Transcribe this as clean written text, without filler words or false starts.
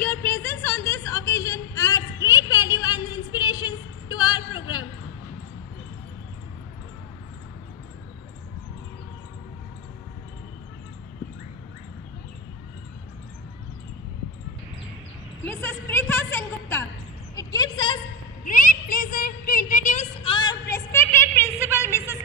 your presence on this occasion adds great value and inspirations to our program. Mrs. Pritha Sengupta. It gives us great pleasure to introduce our respected principal, Mrs.